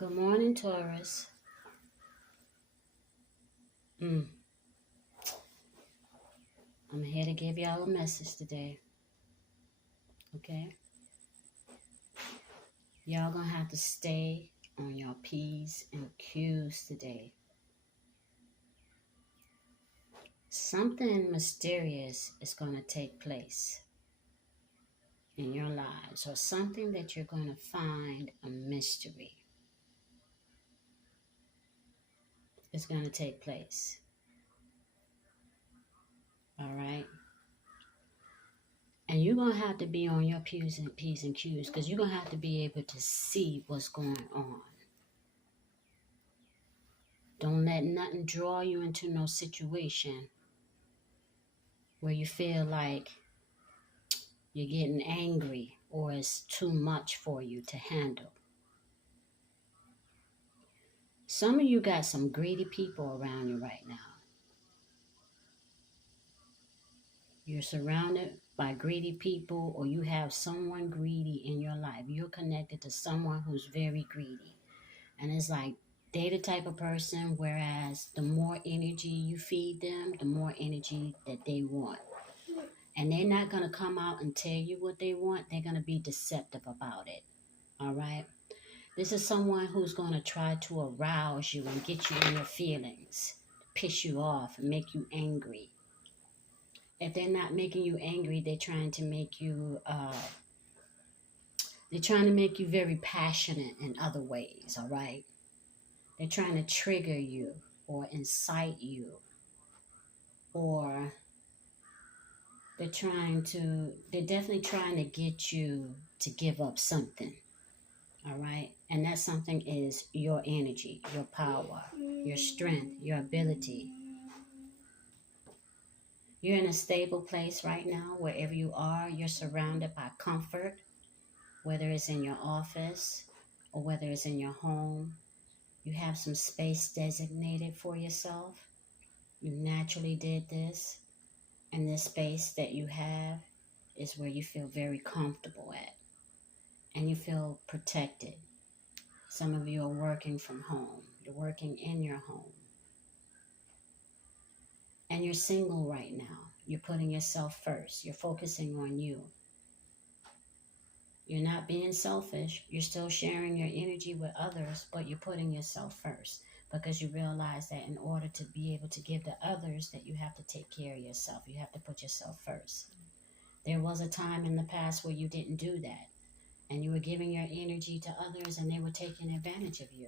Good morning, Taurus. I'm here to give y'all a message today, okay? Y'all gonna have to stay on your P's and Q's today. Something mysterious is gonna take place in your lives, or something that you're gonna find a mystery. It's gonna take place. All right? And you're going to have to be on your P's and Q's because you're going to have to be able to see what's going on. Don't let nothing draw you into no situation where you feel like you're getting angry or it's too much for you to handle. Some of you got some greedy people around you right now. You're surrounded by greedy people, or you have someone greedy in your life. You're connected to someone who's very greedy. And it's like they're the type of person, whereas the more energy you feed them, the more energy that they want. And they're not going to come out and tell you what they want. They're going to be deceptive about it. All right? This is someone who's going to try to arouse you and get you in your feelings, piss you off, and make you angry. If they're not making you angry, they're trying to make you very passionate in other ways, all right? They're trying to trigger you or incite you, or they're definitely trying to get you to give up something, all right? And that something is your energy, your power, your strength, your ability. You're in a stable place right now. Wherever you are, you're surrounded by comfort, whether it's in your office or whether it's in your home. You have some space designated for yourself. You naturally did this. And this space that you have is where you feel very comfortable at. And you feel protected. Some of you are working from home. You're working in your home. And you're single right now. You're putting yourself first. You're focusing on you. You're not being selfish. You're still sharing your energy with others, but you're putting yourself first because you realize that in order to be able to give to others, that you have to take care of yourself. You have to put yourself first. There was a time in the past where you didn't do that, and you were giving your energy to others, and they were taking advantage of you.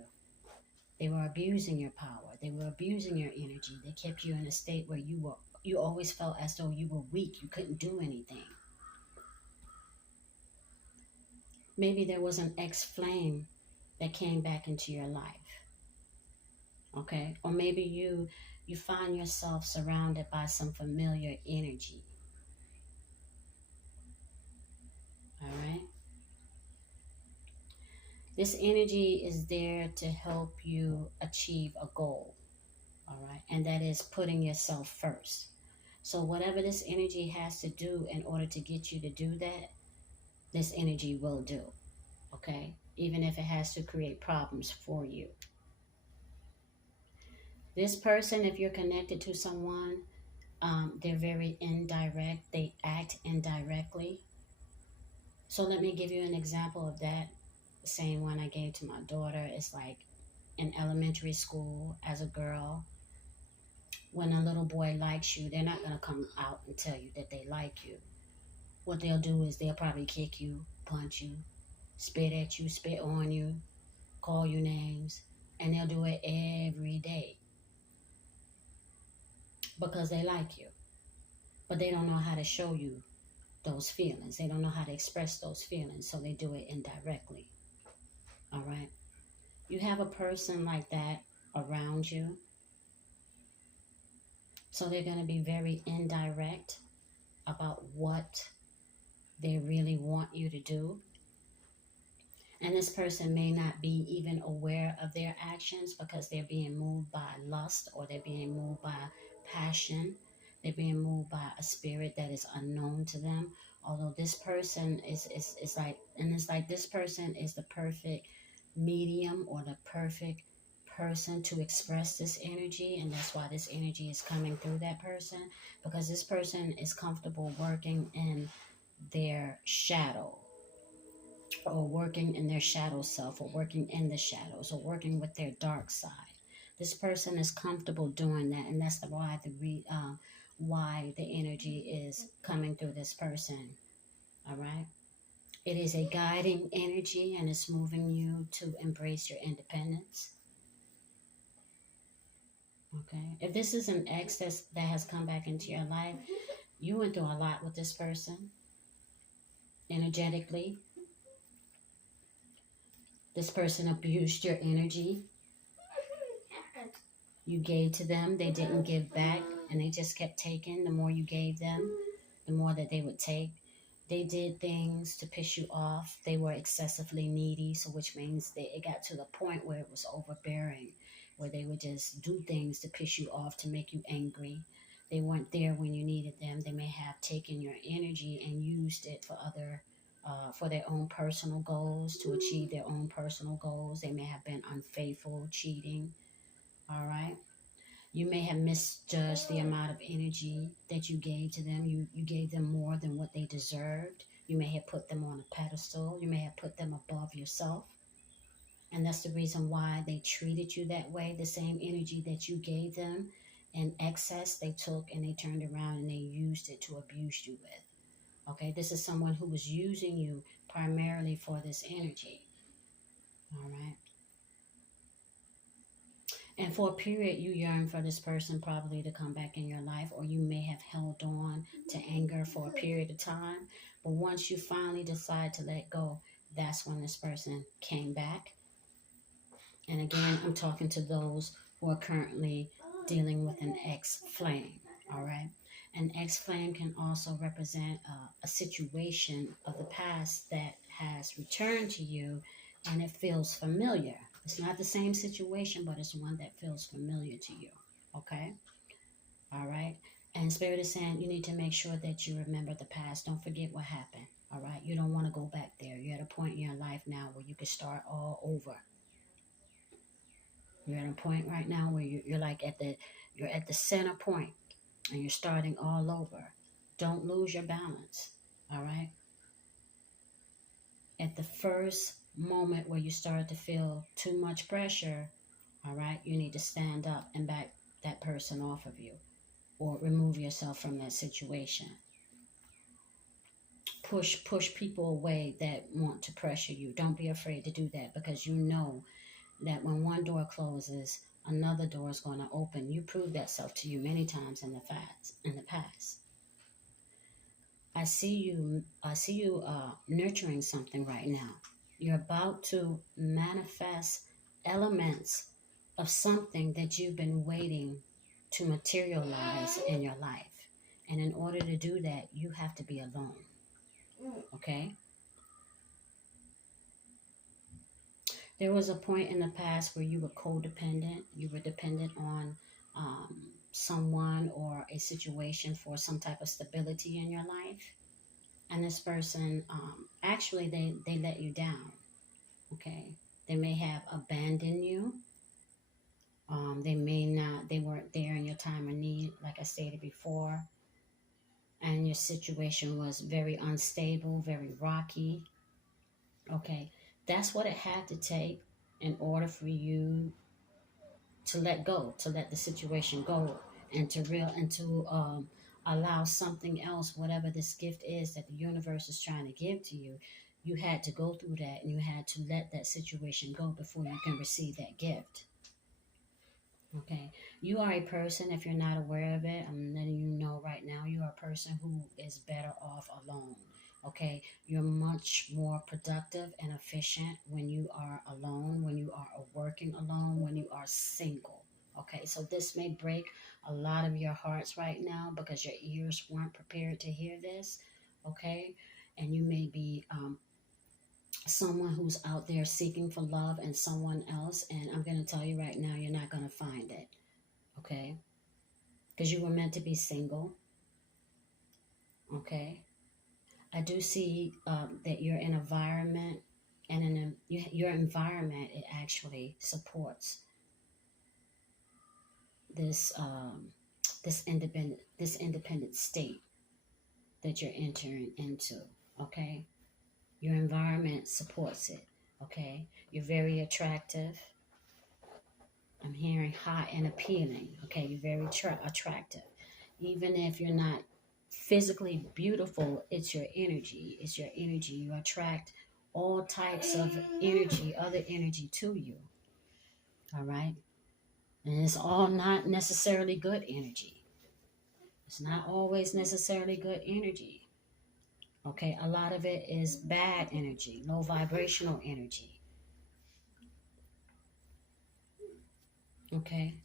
They were abusing your power. They were abusing your energy. They kept you in a state where you always felt as though you were weak. You couldn't do anything. Maybe there was an ex-flame that came back into your life. Okay? Or maybe you find yourself surrounded by some familiar energy. All right? This energy is there to help you achieve a goal. All right? And that is putting yourself first. So whatever this energy has to do in order to get you to do that, this energy will do. Okay? Even if it has to create problems for you. This person, if you're connected to someone, they're very indirect. They act indirectly. So let me give you an example of that. The same one I gave to my daughter. It's like in elementary school as a girl. When a little boy likes you, they're not going to come out and tell you that they like you. What they'll do is they'll probably kick you, punch you, spit at you, spit on you, call you names. And they'll do it every day. Because they like you. But they don't know how to show you those feelings. They don't know how to express those feelings, so they do it indirectly. All right? You have a person like that around you, so they're going to be very indirect about what they really want you to do. And this person may not be even aware of their actions because they're being moved by lust, or they're being moved by passion. They're being moved by a spirit that is unknown to them. Although this person is like, and it's like this person is the perfect medium or the perfect person to express this energy, and that's why this energy is coming through that person, because this person is comfortable working in their shadow, or working in their shadow self, or working in the shadows, or working with their dark side. This person is comfortable doing that, and that's why the energy is coming through this person. All right. It is a guiding energy, and it's moving you to embrace your independence. Okay. If this is an ex that has come back into your life, you went through a lot with this person energetically. This person abused your energy. You gave to them, they didn't give back, and they just kept taking. The more you gave them, the more that they would take. They did things to piss you off. They were excessively needy, so which means it got to the point where it was overbearing, where they would just do things to piss you off, to make you angry. They weren't there when you needed them. They may have taken your energy and used it for their own personal goals, to achieve their own personal goals. They may have been unfaithful, cheating. All right. You may have misjudged the amount of energy that you gave to them. You gave them more than what they deserved. You may have put them on a pedestal. You may have put them above yourself. And that's the reason why they treated you that way. The same energy that you gave them in excess, they took and they turned around and they used it to abuse you with. Okay, this is someone who was using you primarily for this energy. All right. And for a period, you yearn for this person probably to come back in your life, or you may have held on to anger for a period of time. But once you finally decide to let go, that's when this person came back. And again, I'm talking to those who are currently dealing with an ex-flame, all right? An ex-flame can also represent a situation of the past that has returned to you, and it feels familiar. It's not the same situation, but it's one that feels familiar to you, okay? All right? And Spirit is saying you need to make sure that you remember the past. Don't forget what happened, all right? You don't want to go back there. You're at a point in your life now where you can start all over. You're at a point right now where you're like you're at the center point, and you're starting all over. Don't lose your balance, all right? At the first moment where you start to feel too much pressure, all right, you need to stand up and back that person off of you, or remove yourself from that situation. Push people away that want to pressure you. Don't be afraid to do that, because you know that when one door closes, another door is going to open. You proved that self to you many times in the past. I see you nurturing something right now. You're about to manifest elements of something that you've been waiting to materialize in your life. And in order to do that, you have to be alone. Okay? There was a point in the past where you were codependent. You were dependent on someone or a situation for some type of stability in your life. And this person, actually, they let you down. Okay? They may have abandoned you. They weren't there in your time of need, like I stated before. And your situation was very unstable, very rocky. Okay? That's what it had to take in order for you to let go, to let the situation go, and to allow something else, whatever this gift is that the universe is trying to give to you. You had to go through that, and you had to let that situation go before you can receive that gift. Okay, you are a person, if you're not aware of it, I'm letting you know right now, you are a person who is better off alone. Okay, you're much more productive and efficient when you are alone, when you are working alone, when you are single. Okay, so this may break a lot of your hearts right now, because your ears weren't prepared to hear this. Okay, and you may be someone who's out there seeking for love and someone else, and I'm going to tell you right now, you're not going to find it. Okay, because you were meant to be single. Okay, I do see that you're in an environment And in your environment, it actually supports this independent state that you're entering into. Okay, your environment supports it. Okay, you're very attractive. I'm hearing hot and appealing. Okay, you're very attractive. Even if you're not physically beautiful, it's your energy. It's your energy. You attract all types of energy, other energy to you. All right. And it's all not necessarily good energy. It's not always necessarily good energy. Okay. A lot of it is bad energy, low vibrational energy. Okay.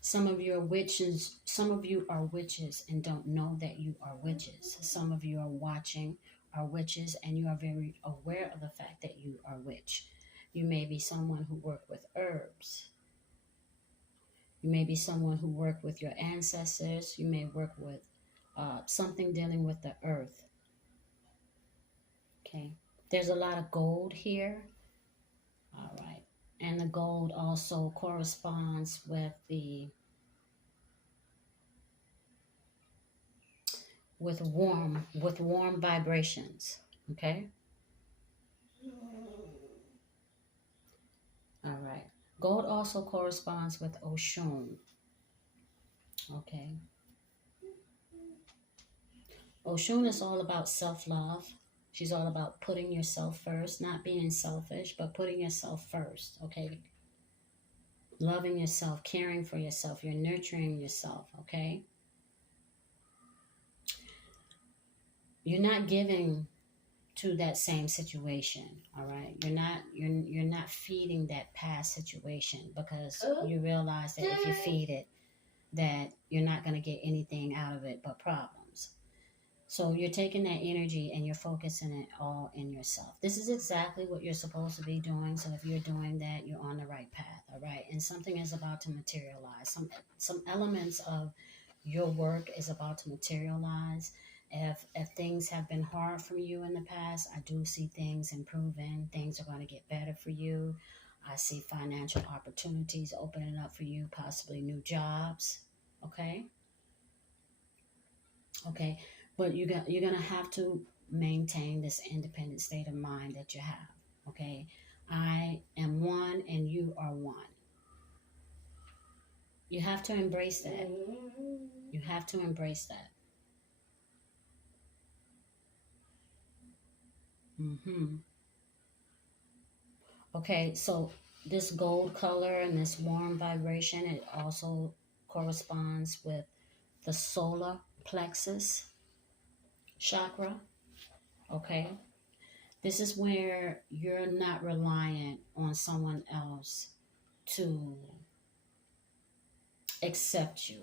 Some of you are witches. Some of you are witches and don't know that you are witches. Some of you are watching, are witches, and you are very aware of the fact that you are witch. You may be someone who worked with herbs. You may be someone who worked with your ancestors. You may work with something dealing with the earth. Okay. There's a lot of gold here. All right. And the gold also corresponds with warm vibrations. Okay. All right. Gold also corresponds with Oshun. Okay. Oshun is all about self-love. She's all about putting yourself first, not being selfish, but putting yourself first. Okay. Loving yourself, caring for yourself. You're nurturing yourself. Okay. You're not giving to that same situation. All right. You're not feeding that past situation, because you realize that if you feed it, that you're not going to get anything out of it but problems. So you're taking that energy and you're focusing it all in yourself. This is exactly what you're supposed to be doing. So if you're doing that, you're on the right path. All right. And something is about to materialize. Some elements of your work is about to materialize. If things have been hard for you in the past, I do see things improving. Things are going to get better for you. I see financial opportunities opening up for you, possibly new jobs. Okay. Okay. But you're going to have to maintain this independent state of mind that you have. Okay. I am one and you are one. You have to embrace that. You have to embrace that. Okay, so this gold color and this warm vibration, it also corresponds with the solar plexus chakra. Okay, this is where you're not reliant on someone else to accept you.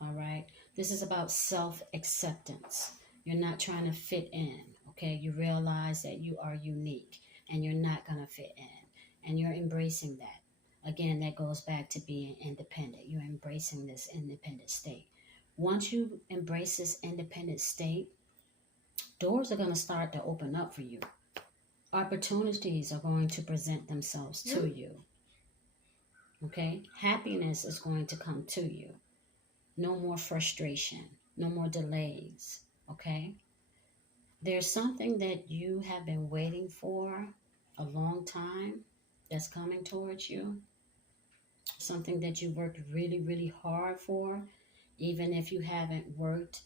All right, this is about self-acceptance. You're not trying to fit in. Okay, you realize that you are unique and you're not going to fit in, and you're embracing that. Again, that goes back to being independent. You're embracing this independent state. Once you embrace this independent state, doors are going to start to open up for you. Opportunities are going to present themselves to you. Okay? Happiness is going to come to you. No more frustration. No more delays. Okay? There's something that you have been waiting for a long time that's coming towards you. Something that you worked really, really hard for. Even if you haven't worked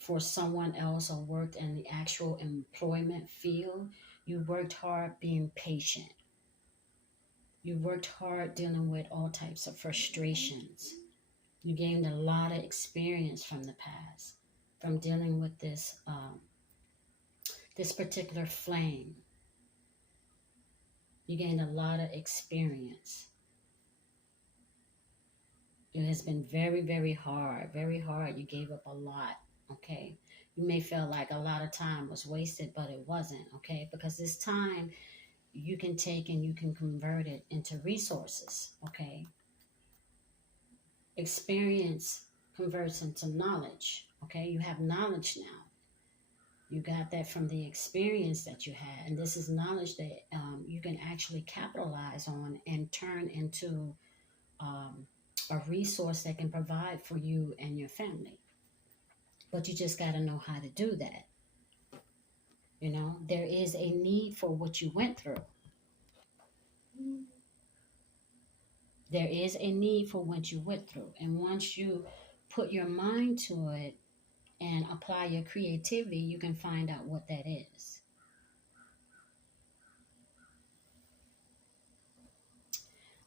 for someone else or worked in the actual employment field, you worked hard being patient. You worked hard dealing with all types of frustrations. You gained a lot of experience from the past, from dealing with this particular flame. You gained a lot of experience. It has been very, very hard, very hard. You gave up a lot, okay? You may feel like a lot of time was wasted, but it wasn't, okay? Because this time you can take and you can convert it into resources, okay? Experience converts into knowledge, okay? You have knowledge now. You got that from the experience that you had. And this is knowledge that you can actually capitalize on and turn into a resource that can provide for you and your family. But you just got to know how to do that. You know, there is a need for what you went through. There is a need for what you went through. And once you put your mind to it and apply your creativity, you can find out what that is.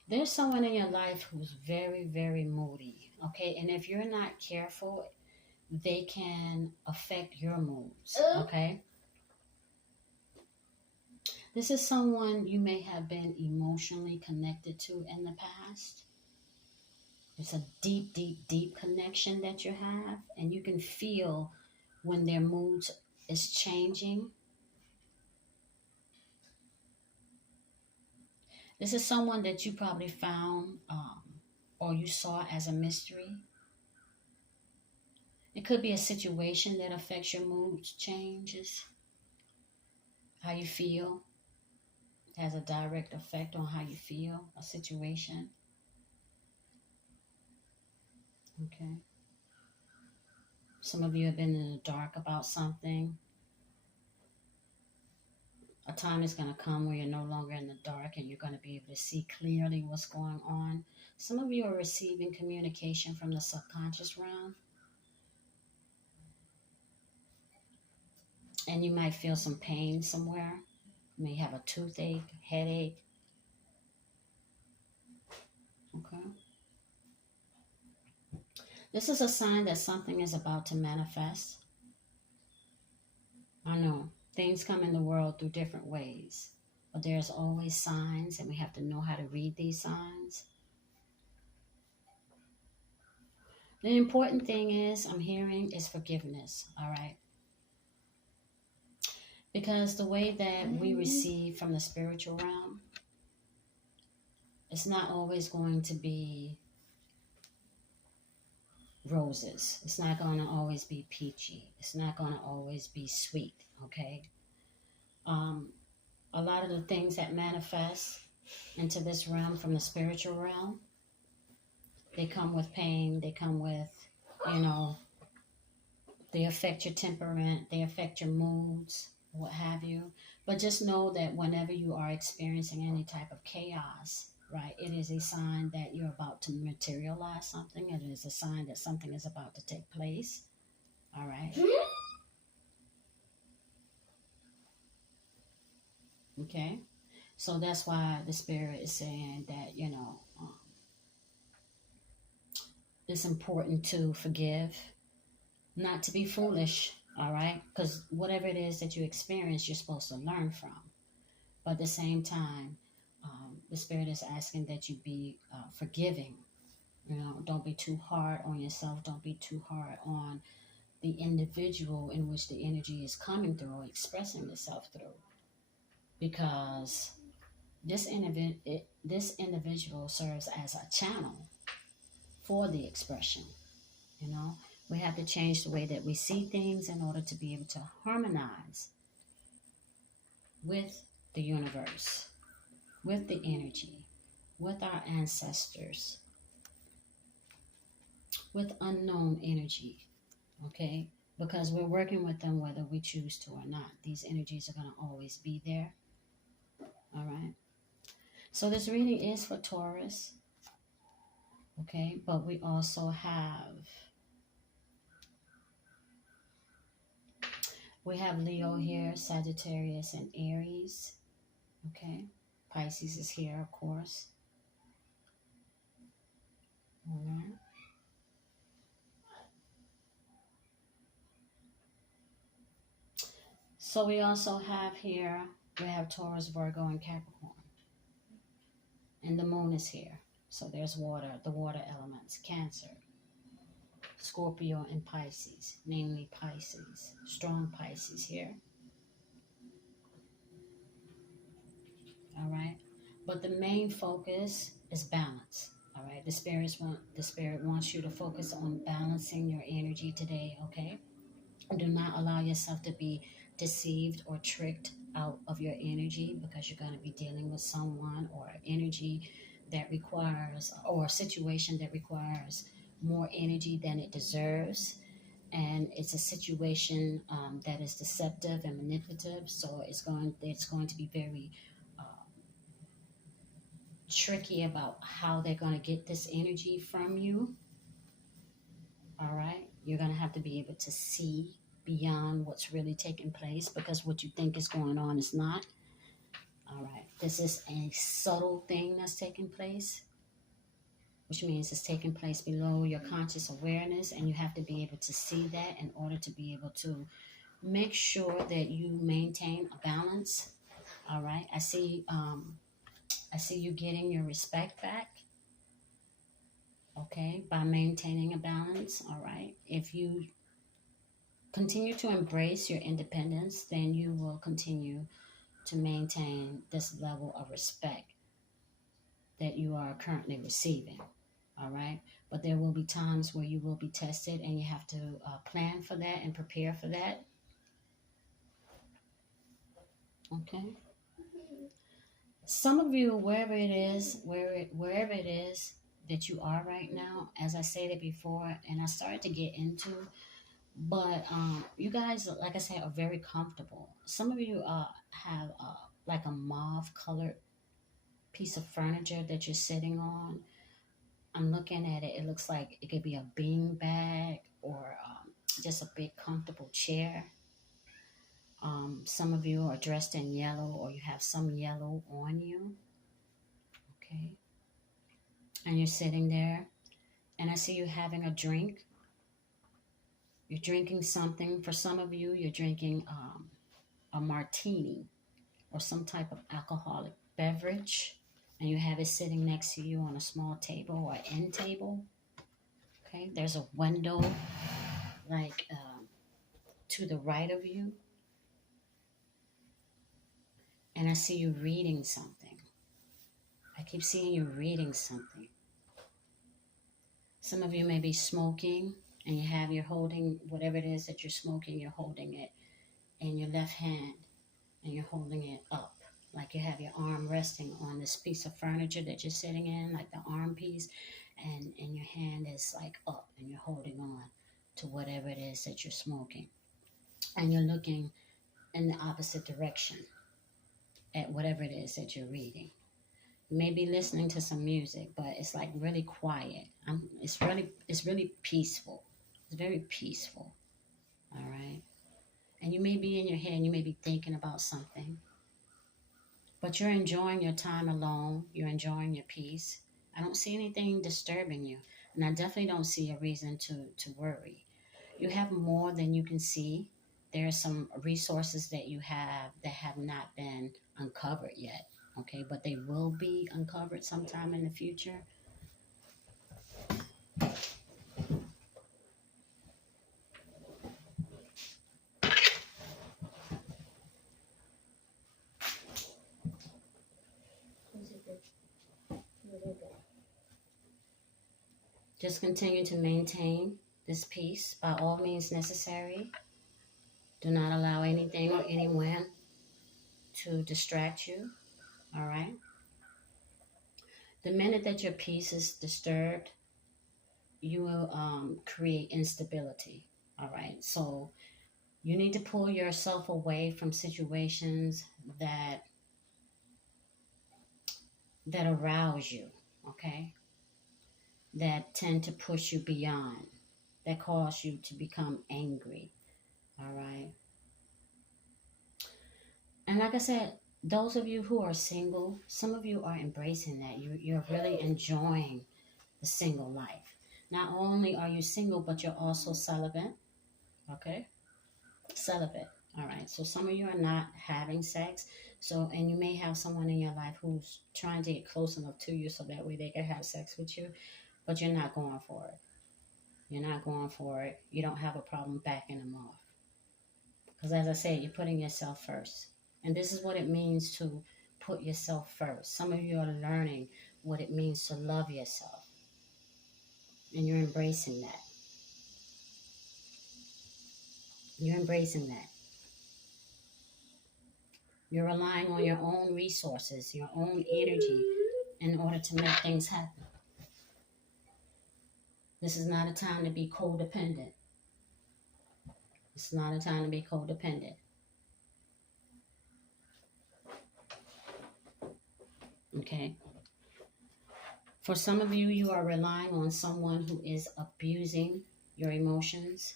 There's someone in your life who's very, very moody, okay? And if you're not careful, they can affect your moods, okay? This is someone you may have been emotionally connected to in the past. It's a deep, deep, deep connection that you have, and you can feel when their moods is changing. This is someone that you probably found or you saw as a mystery. It could be a situation that affects your mood changes, how you feel. Has a direct effect on how you feel, a situation. Okay. Some of you have been in the dark about something. A time is going to come where you're no longer in the dark and you're going to be able to see clearly what's going on. Some of you are receiving communication from the subconscious realm. And you might feel some pain somewhere. You may have a toothache, headache. Okay. This is a sign that something is about to manifest. I know things come in the world through different ways, but there's always signs, and we have to know how to read these signs. The important thing is, I'm hearing, is forgiveness, all right? Because the way that we receive from the spiritual realm, it's not always going to be roses. It's not going to always be peachy. It's not going to always be sweet, okay? A lot of the things that manifest into this realm from the spiritual realm, they come with pain. They come with, they affect your temperament. They affect your moods, what have you. But just know that whenever you are experiencing any type of chaos, right, it is a sign that you're about to materialize something. It is a sign that something is about to take place. All right. Okay. So that's why the Spirit is saying that, it's important to forgive, not to be foolish. All right. Because whatever it is that you experience, you're supposed to learn from. But at the same time, the Spirit is asking that you be forgiving. Don't be too hard on yourself. Don't be too hard on the individual in which the energy is coming through or expressing itself through. Because this individual serves as a channel for the expression. We have to change the way that we see things in order to be able to harmonize with the universe, with the energy, with our ancestors, with unknown energy, okay? Because we're working with them whether we choose to or not. These energies are going to always be there, all right? So this reading is for Taurus, okay? But we also have, Leo here, Sagittarius, and Aries, okay? Pisces is here, of course. All right. So we also have here, we have Taurus, Virgo, and Capricorn. And the moon is here. So there's water, the water elements, Cancer, Scorpio, and Pisces, namely Pisces. Strong Pisces here. All right. But the main focus is balance. All right. The Spirit wants you to focus on balancing your energy today, okay? Do not allow yourself to be deceived or tricked out of your energy, because you're going to be dealing with someone or energy that requires, or a situation that requires more energy than it deserves. And it's a situation that is deceptive and manipulative. So it's going to be very uh, tricky about how they're going to get this energy from you. All right, you're going to have to be able to see beyond what's really taking place, because what you think is going on is not. All right, this is a subtle thing that's taking place, which means it's taking place below your conscious awareness, and you have to be able to see that in order to be able to make sure that you maintain a balance. All right, I see you getting your respect back. Okay, by maintaining a balance. All right, if you continue to embrace your independence, then you will continue to maintain this level of respect that you are currently receiving. All right. But there will be times where you will be tested, and you have to plan for that and prepare for that. Okay. Some of you, wherever it is that you are right now, as I stated before, and I started to get into, but you guys, like I said, are very comfortable. Some of you have like a mauve colored piece of furniture that you're sitting on. I'm looking at it. It looks like it could be a bean bag, or just a big comfortable chair. Some of you are dressed in yellow, or you have some yellow on you. Okay. And you're sitting there, and I see you having a drink. You're drinking something. For some of you, you're drinking a martini or some type of alcoholic beverage, and you have it sitting next to you on a small table or end table. Okay. There's a window like to the right of you, and I see you reading something. I keep seeing you reading something. Some of you may be smoking, and you're holding whatever it is that you're smoking, you're holding it in your left hand, and you're holding it up. Like you have your arm resting on this piece of furniture that you're sitting in, like the arm piece, and your hand is like up, and you're holding on to whatever it is that you're smoking. And you're looking in the opposite direction at whatever it is that you're reading. You may be listening to some music, but it's like really quiet. It's really peaceful. It's very peaceful. All right. And you may be in your head, and you may be thinking about something, but you're enjoying your time alone. You're enjoying your peace. I don't see anything disturbing you, and I definitely don't see a reason to worry. You have more than you can see. There are some resources that you have that have not been uncovered yet. Okay, but they will be uncovered sometime in the future. Just continue to maintain this peace by all means necessary. Do not allow anything or anyone to distract you. All right. The minute that your peace is disturbed, you will create instability. All right. So you need to pull yourself away from situations that arouse you. Okay. That tend to push you beyond, that cause you to become angry. All right. And like I said, those of you who are single, some of you are embracing that. You're really enjoying the single life. Not only are you single, but you're also celibate. Okay? Celibate. All right. So some of you are not having sex. So, and you may have someone in your life who's trying to get close enough to you so that way they can have sex with you, but you're not going for it. You're not going for it. You don't have a problem backing them off. Because as I said, you're putting yourself first. And this is what it means to put yourself first. Some of you are learning what it means to love yourself. And you're embracing that. You're embracing that. You're relying on your own resources, your own energy in order to make things happen. This is not a time to be codependent. It's not a time to be codependent. Okay? For some of you, you are relying on someone who is abusing your emotions.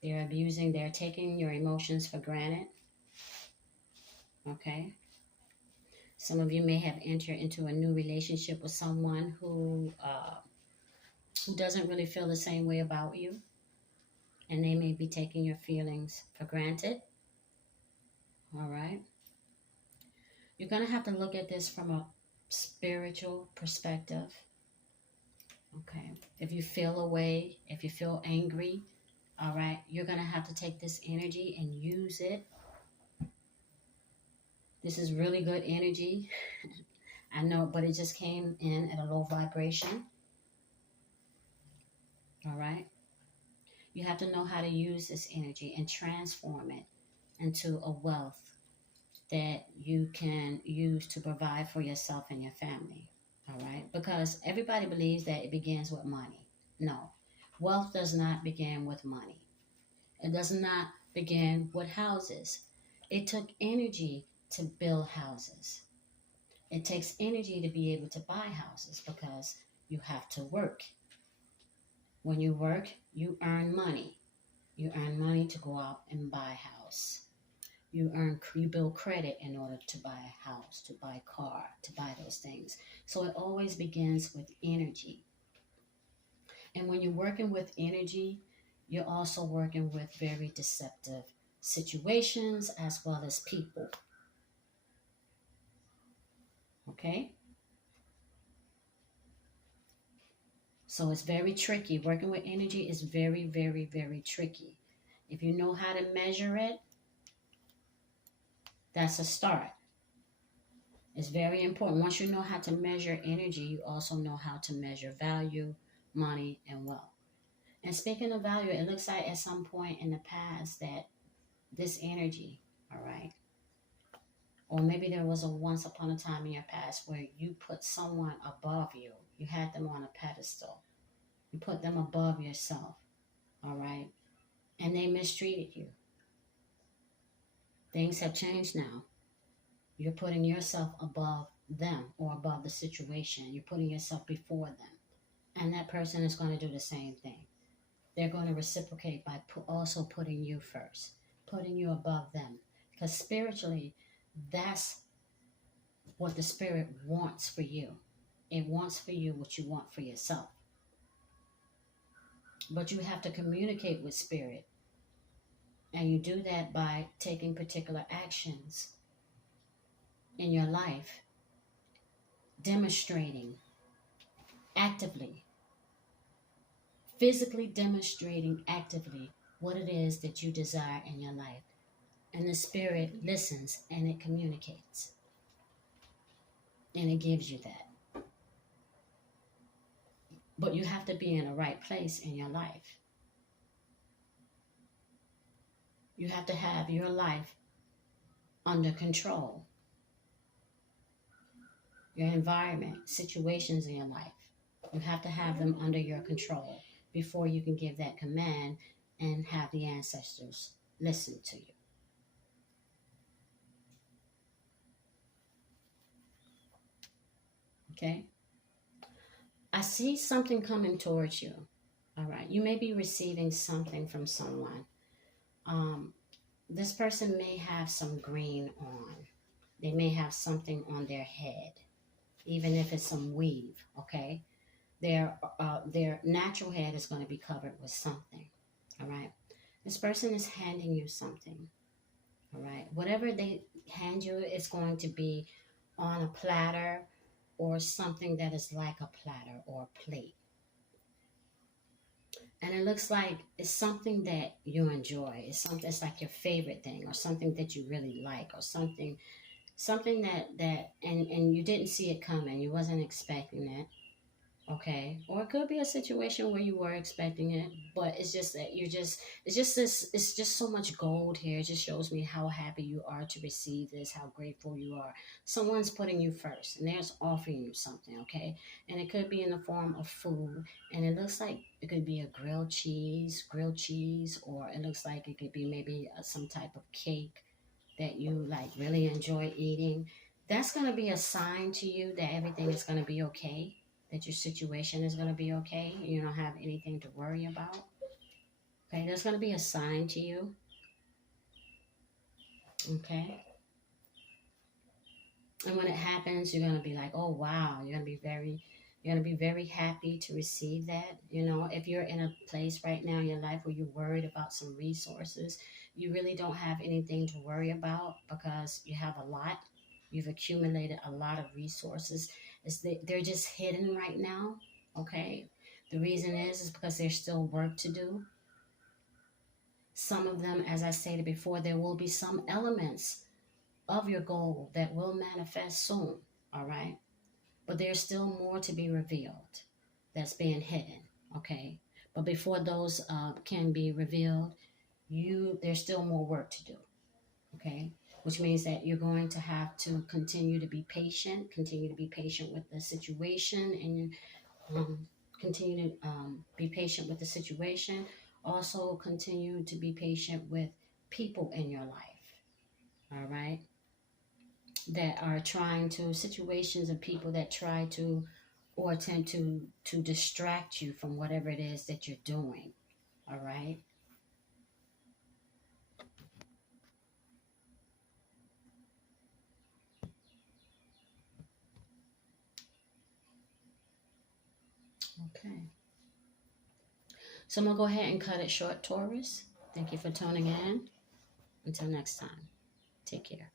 They're taking your emotions for granted. Okay? Some of you may have entered into a new relationship with someone who doesn't really feel the same way about you. And they may be taking your feelings for granted. All right? You're going to have to look at this from a spiritual perspective. Okay? If you feel away, if you feel angry, all right, you're going to have to take this energy and use it. This is really good energy. I know, but it just came in at a low vibration. All right? You have to know how to use this energy and transform it into a wealth that you can use to provide for yourself and your family. All right? Because everybody believes that it begins with money. No. Wealth does not begin with money. It does not begin with houses. It took energy to build houses. It takes energy to be able to buy houses because you have to work. When you work, you earn money. You earn money to go out and buy a house. You build credit in order to buy a house, to buy a car, to buy those things. So it always begins with energy. And when you're working with energy, you're also working with very deceptive situations as well as people. Okay? So it's very tricky. Working with energy is very, very, very tricky. If you know how to measure it, that's a start. It's very important. Once you know how to measure energy, you also know how to measure value, money, and wealth. And speaking of value, it looks like at some point in the past that this energy, all right, or maybe there was a once upon a time in your past where you put someone above you. You had them on a pedestal. You put them above yourself, all right, and they mistreated you. Things have changed now. You're putting yourself above them or above the situation. You're putting yourself before them. And that person is going to do the same thing. They're going to reciprocate by also putting you first, putting you above them. Because spiritually, that's what the spirit wants for you. It wants for you what you want for yourself. But you have to communicate with spirit. And you do that by taking particular actions in your life, demonstrating actively, physically demonstrating actively what it is that you desire in your life. And the spirit listens and it communicates. And it gives you that. But you have to be in the right place in your life. You have to have your life under control. Your environment, situations in your life. You have to have them under your control before you can give that command and have the ancestors listen to you. Okay? I see something coming towards you. All right. You may be receiving something from someone. This person may have some green on. They may have something on their head, even if it's some weave, okay? Their natural head is going to be covered with something, all right? This person is handing you something, all right? Whatever they hand you, it's going to be on a platter or something that is like a platter or a plate. And it looks like it's something that you enjoy. It's like your favorite thing or something that you really like or something that and you didn't see it coming. You wasn't expecting it. Okay, or it could be a situation where you were expecting it, but it's just that it's just this, it's just so much gold here. It just shows me how happy you are to receive this, how grateful you are. Someone's putting you first and they're offering you something, okay? And it could be in the form of food, and it looks like it could be a grilled cheese, or it looks like it could be maybe some type of cake that you like really enjoy eating. That's going to be a sign to you that everything is going to be okay, that your situation is going to be okay. You don't have anything to worry about. Okay, there's going to be a sign to you. Okay, and when it happens, you're going to be like, oh wow, you're going to be very happy to receive that. You know, if you're in a place right now in your life where you're worried about some resources, you really don't have anything to worry about because you have a lot. You've accumulated a lot of resources. They're just hidden right now. Okay, the reason is because there's still work to do. Some of them, as I stated before, there will be some elements of your goal that will manifest soon. All right, but there's still more to be revealed that's being hidden. Okay, but before those can be revealed, there's still more work to do. Okay, which means that you're going to have to continue to be patient with the situation, and continue to be patient with the situation. Also, continue to be patient with people in your life. All right, that are trying to situations and people that try to or attempt to distract you from whatever it is that you're doing. All right. Okay. So I'm gonna go ahead and cut it short, Taurus. Thank you for tuning in. Until next time, take care.